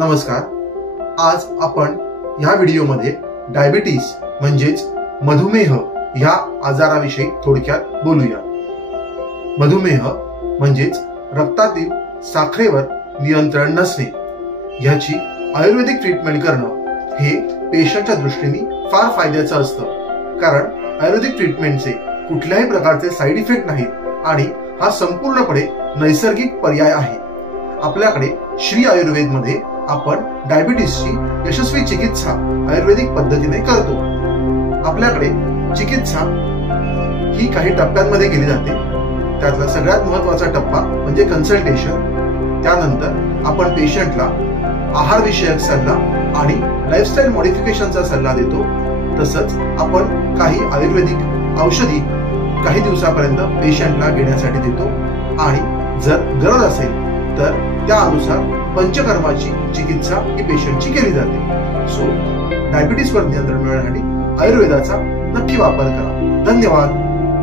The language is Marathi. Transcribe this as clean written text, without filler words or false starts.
नमस्कार. आज आपण या व्हिडिओमध्ये डायबिटीज म्हणजेच मधुमेह या आजाराविषयी थोडक्यात बोलूया. मधुमेह म्हणजेच रक्तातील साखरेवर नियंत्रण नसणे. याची आयुर्वेदिक ट्रीटमेंट करणं हे पेशंटच्या दृष्टीने फार फायद्याचं असतं, कारण आयुर्वेदिक ट्रीटमेंटचे कुठल्याही प्रकारचे साईड इफेक्ट नाहीत आणि हा संपूर्णपणे नैसर्गिक पर्याय आहे. आपल्याकडे श्री आयुर्वेद मध्ये आपण डायबिटीसची यशस्वी चिकित्सा आयुर्वेदिक पद्धतीने करतो. आपल्याकडे चिकित्सा ही काही टप्प्यांमध्ये केली जाते. त्यातला सगळ्यात महत्त्वाचा टप्पा म्हणजे कन्सल्टेशन. त्यानंतर आपण पेशंटला आहार विषयक सल्ला आणि लाईफस्टाईल मॉडिफिकेशनचा सल्ला देतो. तसंच आपण काही आयुर्वेदिक औषधी काही दिवसापर्यंत पेशंटला घेण्यासाठी देतो आणि जर गरज असेल तर त्यानुसार पंचकर्माची चिकित्सा ही पेशंटची केली जाते. सो डायबिटीसवर नियंत्रण मिळवण्यासाठी आयुर्वेदाचा नक्की वापर करा. धन्यवाद.